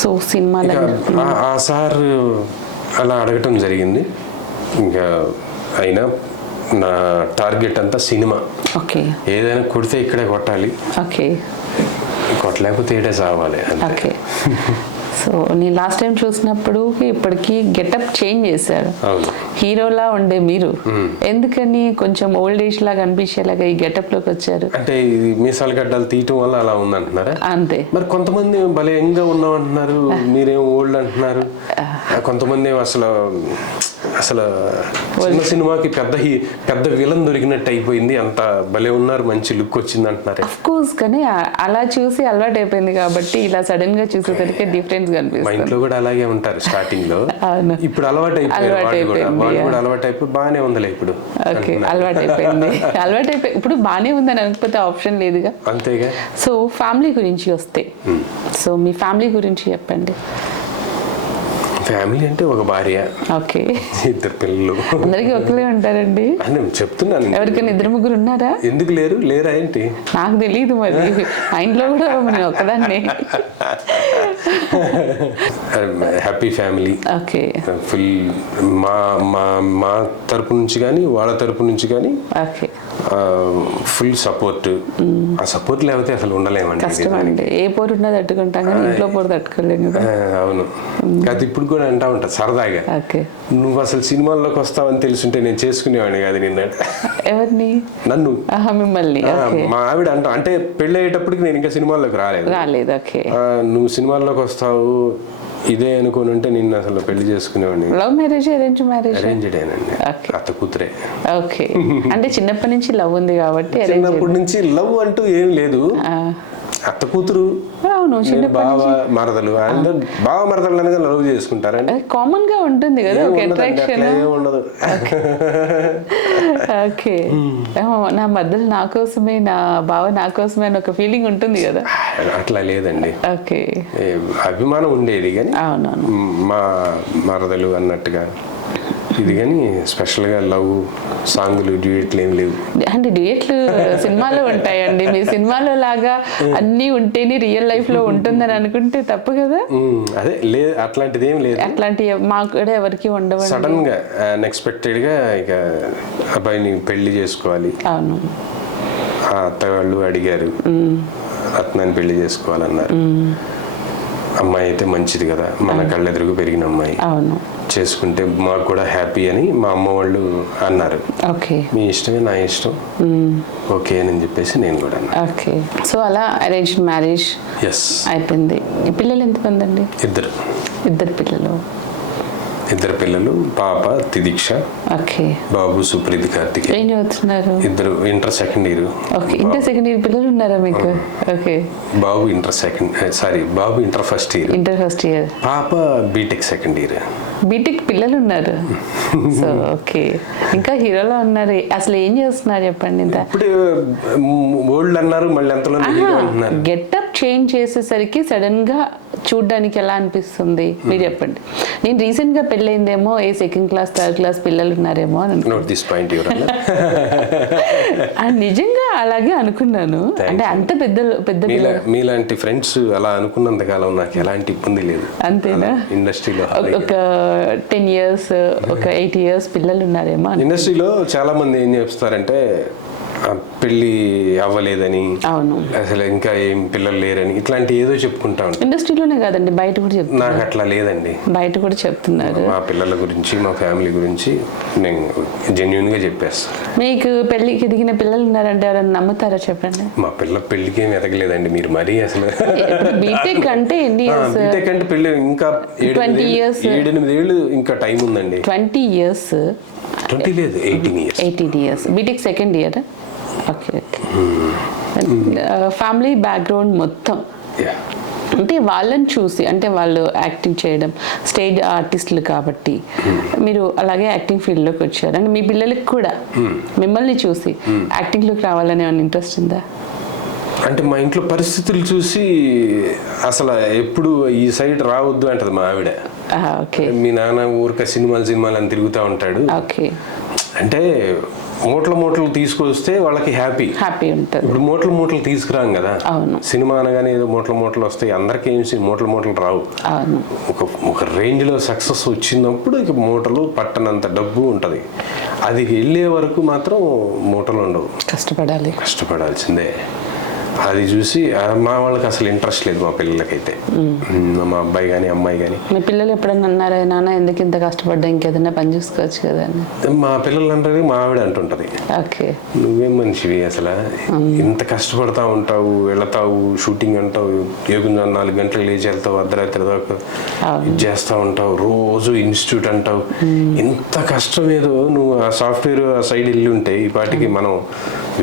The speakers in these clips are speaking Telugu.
సో సినిమాలో ఆ సార్ అలా అడగటం జరిగింది. ఇంకా అయినా నా టార్గెట్ అంతా సినిమా. ఓకే, ఏదైనా కొడితే ఇక్కడే కొట్టాలి, ఓకే, కొట్టలేకపోతే ఏడే సావాలి. ఓకే. సో నేను లాస్ట్ టైం చూసినప్పుడు ఇప్పటికి గెటప్ చేంజ్ చేశారు. హీరోలా ఉండే మీరు ఎందుకని కొంచెం ఓల్డ్ ఏజ్ లాగా అనిపించేలాగా ఈ గెటప్ లోకి వచ్చారు? అంటే ఇది మీసాల గడ్డలు తీయటం వల్ల అలా ఉందంటున్నారా? అంతే. మరి కొంతమంది భలే యంగ్ గా ఉన్నాం అంటున్నారు, మీరేం ఓల్డ్ అంటున్నారు. కొంతమంది అసలు చిన్న సినిమాకి పెద్ద విలన్ దొరికినట్టు అయిపోయింది, అంత భలే ఉన్నారు, మంచి లుక్ వచ్చింది అంటున్నారు. అఫ్ కోర్స్, కానీ అలా చూసి అలవాటు అయిపోయింది కాబట్టి ఇలా సడన్ గా చూసేసరికి డిఫరెన్స్ కనిపిస్తుంది. మా ఇంట్లో కూడా అలాగే ఉంటారు స్టార్టింగ్ లో. ఇప్పుడు అలవాటు అయిపోయి అలవాటు అయిపోయి బాగానే ఉందిలే ఇప్పుడు. ఓకే, అలవాటు అయిపోయింది. ఇప్పుడు బాగానే ఉందని అనుకోతే ఆప్షన్ లేదుగా. అంతేగా. సో ఫ్యామిలీ గురించి వస్తే, సో మీ ఫ్యామిలీ గురించి చెప్పండి. ఫ్యామిలీ అంటే ఒక భార్య, ఓకే, 2 పిల్లలు. అందరికి ఒకరే ఉంటారండి? చెప్తున్నాను. ఎవరికైనా 2-3 ఉన్నారా? ఎందుకు లేరా ఏంటి? నాకు తెలియదు, మరి మా ఇంట్లో కూడా నేను ఒక్కదాన్ని. Happy family. ఓకే, ఫుల్ మా తరపు నుంచి కానీ వాళ్ళ తరపు నుంచి కానీ ఓకే, ఫుల్ సపోర్ట్. ఆ సపోర్ట్ లేకపోతే అసలు ఉండలేమండి. కష్టం అండి. ఏ పోరు ఉన్నది తట్టుకుంటాం కానీ ఇంట్లో పోరు తట్టుకోలేము. అవును, అది ఇప్పుడు కూడా అంటా ఉంటా సరదాగా, నువ్వు అసలు సినిమాల్లోకి వస్తావని తెలుసుంటే నేను చేసుకునేవాడిని కాదు నిన్న. ఎవరిని? నన్ను. మిమ్మల్ని? మా ఆవిడ అంటే పెళ్ళి అయ్యేటప్పటికి నేను ఇంకా సినిమాల్లోకి రాలేదు. ఓకే, నువ్వు సినిమాల్లోకి వస్తావు ఇదే అనుకోని ఉంటే నిన్ను అసలు పెళ్లి చేసుకునేవాడిని. Love marriage, arrange marriage? అరేంజ్డేనండి, అత్త కూతురే. ఓకే, అంటే చిన్నప్పటి నుంచి లవ్ ఉంది కాబట్టి? చిన్నప్పటి నుంచి లవ్ అంటూ ఏం లేదు, అత్త కూతురు. అవును, బావ మరదలు, బావ మరదలు అనగా లవ్ చేసుకుంటారండి. కామన్ గా ఉంటుంది కదా ఒక అట్రాక్షన్. ఉండదు. ఓకే, నా మరదలు నా కోసమే, నా బావ నా కోసమే అని ఒక ఫీలింగ్ ఉంటుంది కదా? అట్లా లేదండి. ఓకే, అభిమానం ఉండేది కానీ అవునవును, మా మరదలు అన్నట్టుగా ఇది, కానీ స్పెషల్ గా లవ్ సాంగ్లు డ్యూయెట్లు ఏం లేవు. అంటే డ్యూయెట్లు సినిమాలో ఉంటాయండి, మీ సినిమాలో లాగా అన్ని ఉంటేనే రియల్ లైఫ్ లో ఉంటుందని అనుకుంటే తప్పు కదా? అదే లేదు, అట్లాంటిది ఏం లేదు. అట్లాంటి మాకు కూడా ఎవరికి ఉండవు. సడన్ గా అన్ఎక్స్పెక్టెడ్ గా ఇక అబ్బాయిని పెళ్లి చేసుకోవాలి. అవును, ఆ అత్తవాళ్ళు అడిగారు, రత్నాన్ని పెళ్లి చేసుకోవాలన్నారు. అమ్మాయి అయితే మంచిది కదా, మన కళ్ళెదురుగు పెరిగిన అమ్మాయి, అవును, చేసుకుంటే మాకు కూడా హ్యాపీ అని మా అమ్మ వాళ్ళు అన్నారు. ఓకే, మీ ఇష్టమే నా ఇష్టం, ఓకే అని చెప్పేసి నేను కూడా అన్నా. ఓకే, సో అలా అరేంజ్ మ్యారేజ్ అయిపోయింది. పిల్లలు ఎంతమంది అండి? 2 పిల్లలు. పాప తిదీక్ష, ఓకే, బాబు సుప్రీత్ కార్తిక్. ఏం చదువుతున్నారు? 2 inter second year. Okay, inter second year పిల్లలు ఉన్నారా మీకు? ఓకే, బాబు ఇంటర్ ఫస్ట్ ఇయర్. పాప బీటెక్ సెకండ్ ఇయర్. బీటెక్ పిల్లలు ఉన్నారు. సో ఓకే, ఇంకా హీరోలో ఉన్నారు. అసలు ఏం చేస్తున్నారు చెప్పండి? ఇప్పుడు ఓల్డ్ అన్నారు, మళ్ళీ ఎంతలో గెటప్ చేంజ్ చేసేసరికి సడన్ గా చూడ్డానికి ఎలా అనిపిస్తుంది మీరు చెప్పండి. నేను రీసెంట్ గా పెళ్ళైందేమో ఏ 2nd క్లాస్ 3rd క్లాస్ పిల్లలు ఉన్నారేమో అని నిజంగా అలాగే అనుకున్నాను. అంటే అంత పెద్ద మీలాంటి ఫ్రెండ్స్ అలా అనుకున్నంత కాలం నాకు ఎలాంటి ఇబ్బంది లేదు. అంతేనా? ఇండస్ట్రీలో ఒక 10 years, ఒక 8 years పిల్లలు ఉన్నారేమో. ఇండస్ట్రీలో చాలా మంది ఏం చేస్తారంటే పెళ్లి అవ్వలేదని, అవును, అసలు ఇంకా ఏం పిల్లలు లేరని ఇట్లాంటి ఏదో చెప్పుకుంటా ఉంటాను. ఇండస్ట్రీలోనే కాదండి, బయట కూడా చెప్తున్నారు. నాకు అట్లా లేదండి, బయట కూడా చెప్తున్నారు. మా పిల్లల గురించి, మా ఫ్యామిలీ గురించి నేను జెన్యూన్ గా చెప్పేస్తాను. మీకు పెళ్లికి ఎదిగిన పిల్లలు ఉన్నారంటే ఎవరైనా నమ్ముతారా చెప్పండి? మా పెళ్లికి ఏం ఎదగలేదండి మీరు మరీ అసలు. బీటెక్ అంటే ఎన్ని ఇయర్స్? బీటెక్ అంటే పెళ్లి ఇంకా 20 years, 7-8 ఏళ్ళు ఇంకా టైం ఉందండి. 20 years? 20 లేదు, 18 years. BTech second year. Okay, family background మొత్తం అంటే వాళ్ళని చూసి, అంటే వాళ్ళు యాక్టింగ్ చేయడం, స్టేజ్ ఆర్టిస్టులు కాబట్టి మీరు అలాగే యాక్టింగ్ ఫీల్డ్లోకి వచ్చారు. అంటే మీ పిల్లలకి కూడా మిమ్మల్ని చూసి యాక్టింగ్లోకి రావాలనే ఏమైనా ఇంట్రెస్ట్ ఉందా? అంటే మా ఇంట్లో పరిస్థితులు చూసి అసలు ఎప్పుడు ఈ సైడ్ రావద్దు అంటది మా ఆవిడ. ఓకే, మీ నాన్న ఊరిక సినిమాలు అని తిరుగుతూ ఉంటాడు. ఓకే, అంటే మూటలు తీసుకొస్తే వాళ్ళకి హ్యాపీ ఉంటుంది. ఇప్పుడు మూటలు తీసుకురాం కదా. అవును. సినిమా అనగానే ఏదో మూటలు వస్తాయి, అందరికీ ఏం మూటలు రావు. అవును. ఒక రేంజ్లో సక్సెస్ వచ్చినప్పుడు ఇక మూటలు పట్టనంత డబ్బు ఉంటుంది. అది వెళ్ళే వరకు మాత్రం మూటలు ఉండవు, కష్టపడాల్సిందే. అది చూసి మా వాళ్ళకి అసలు ఇంట్రెస్ట్ లేదు, మా పిల్లలకైతే. మా అబ్బాయి కానీ అమ్మాయి కానీ. మీ పిల్లలు ఎప్పుడన్నా అన్నారా, నాన్న ఎందుకు ఇంత కష్టపడ్డా, ఇంకేదైనా పని చూసుకోవచ్చు కదా అని? మా పిల్లలు అంటారు, మా ఆవిడ అంటుంటది, ఓకే నువ్వేం మనిషివి అసలు, ఇంత కష్టపడతా ఉంటావు, వెళతావు, షూటింగ్ అంటావు, ఏగుందా 4 గంటలకు లేచి వెళ్తావు, అర్ధరాత్రి దాకా ఇది చేస్తూ ఉంటావు, రోజు ఇన్స్టిట్యూట్ అంటావు, ఇంత కష్టం ఏదో నువ్వు ఆ సాఫ్ట్వేర్ ఆ సైడ్ వెళ్ళి ఉంటే ఈ పాటికి మనం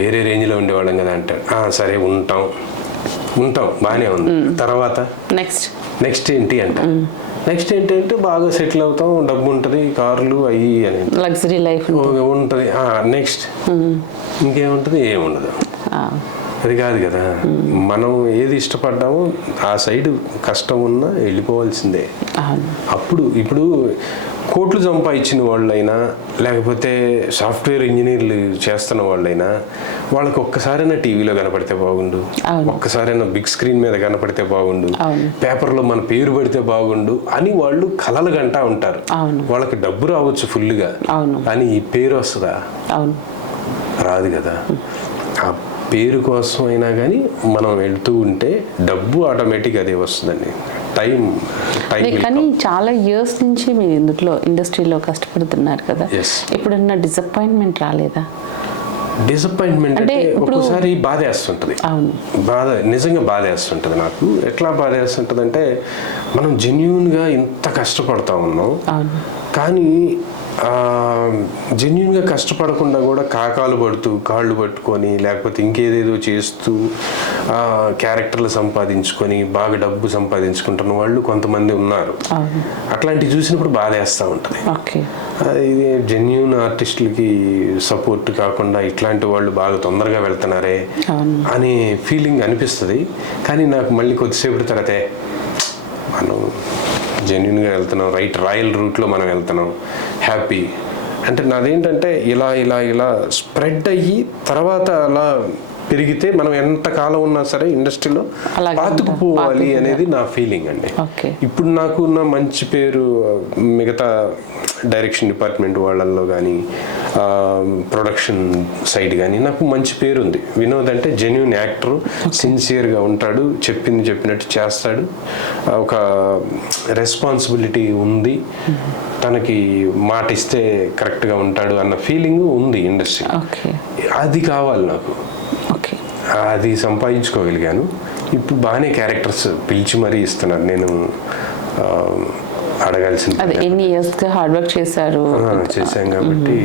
వేరే రేంజ్లో ఉండేవాళ్ళం కదా అంటే, సరే ఉంటాం బాగానే ఉంది. తర్వాత నెక్స్ట్ ఏంటి అంటే బాగా సెటిల్ అవుతాం, డబ్బు ఉంటుంది, కార్లు అయ్యి అని, లగ్జరీ లైఫ్ ఉంటుంది. నెక్స్ట్ ఇంకేముంటుంది, ఏముండదు. అది కాదు కదా, మనం ఏది ఇష్టపడ్డామో ఆ సైడ్ కష్టం ఉన్నా వెళ్ళిపోవాల్సిందే. ఇప్పుడు కోట్లు సంపాదించిన వాళ్ళైనా, లేకపోతే సాఫ్ట్వేర్ ఇంజనీర్లు చేస్తున్న వాళ్ళైనా, వాళ్ళకి ఒక్కసారైనా టీవీలో కనపడితే బాగుండు, ఒక్కసారైనా బిగ్ స్క్రీన్ మీద కనపడితే బాగుండు, పేపర్లో మన పేరు పడితే బాగుండు అని వాళ్ళు కలలు గంటా ఉంటారు. వాళ్ళకి డబ్బు రావచ్చు ఫుల్గా, కానీ ఈ పేరు వస్తుందా? రాదు కదా. ఆ పేరు కోసం అయినా కానీ మనం వెళ్తూ ఉంటే డబ్బు ఆటోమేటిక్ అదే వస్తుందండి. టైం కానీ చాలా ఇయర్స్ నుంచి మీరు ఇండస్ట్రీలో కష్టపడుతున్నారు కదా, ఎప్పుడన్నా డిసప్పాయింట్మెంట్ రాలేదా? డిసప్పాయింట్మెంట్ అంటే ఒక్కోసారి బాధేస్తుంటుంది, నిజంగా బాధేస్తుంటుంది. నాకు ఎట్లా బాధేస్తుంటుంది అంటే, మనం జెన్యూన్గా ఇంత కష్టపడతా ఉన్నాం, కానీ జెన్యూన్గా కష్టపడకుండా కూడా కాకాలు పడుతూ, కాళ్ళు పట్టుకొని, లేకపోతే ఇంకేదేదో చేస్తూ క్యారెక్టర్లు సంపాదించుకొని బాగా డబ్బు సంపాదించుకుంటున్న వాళ్ళు కొంతమంది ఉన్నారు. అట్లాంటివి చూసినప్పుడు బాధేస్తూ ఉంటుంది. ఇది జెన్యూన్ ఆర్టిస్టులకి సపోర్ట్ కాకుండా ఇట్లాంటి వాళ్ళు బాగా తొందరగా వెళ్తున్నారే అనే ఫీలింగ్ అనిపిస్తుంది. కానీ నాకు మళ్ళీ కొద్దిసేపు తర్వాత మనం జెన్యూన్గా వెళ్తున్నాం, రాయల్ రూట్లో మనం వెళ్తున్నాం, హ్యాపీ. అంటే నాదేంటంటే ఇలా స్ప్రెడ్ అయ్యి తర్వాత అలా పెరిగితే మనం ఎంతకాలం ఉన్నా సరే ఇండస్ట్రీలో పాతుకుపోవాలి అనేది నా ఫీలింగ్ అండి. ఇప్పుడు నాకు ఉన్న మంచి పేరు మిగతా డైరెక్షన్ డిపార్ట్మెంట్ వాళ్ళల్లో కానీ, ప్రొడక్షన్ సైడ్ కానీ నాకు మంచి పేరు ఉంది. వినోద్ అంటే జెన్యూన్ యాక్టర్, సిన్సియర్గా ఉంటాడు, చెప్పినట్టు చేస్తాడు, ఒక రెస్పాన్సిబిలిటీ ఉంది, తనకి మాట ఇస్తే కరెక్ట్గా ఉంటాడు అన్న ఫీలింగ్ ఉంది ఇండస్ట్రీ. అది కావాలి నాకు, అది సంపాదించుకోగలిగాను. ఇప్పుడు బాగానే క్యారెక్టర్స్ పిలిచి మరీ ఇస్తున్నారు. నేను అడగాల్సింది, ఎన్ని ఇయర్స్గా హార్డ్ వర్క్ చేశాం కాబట్టి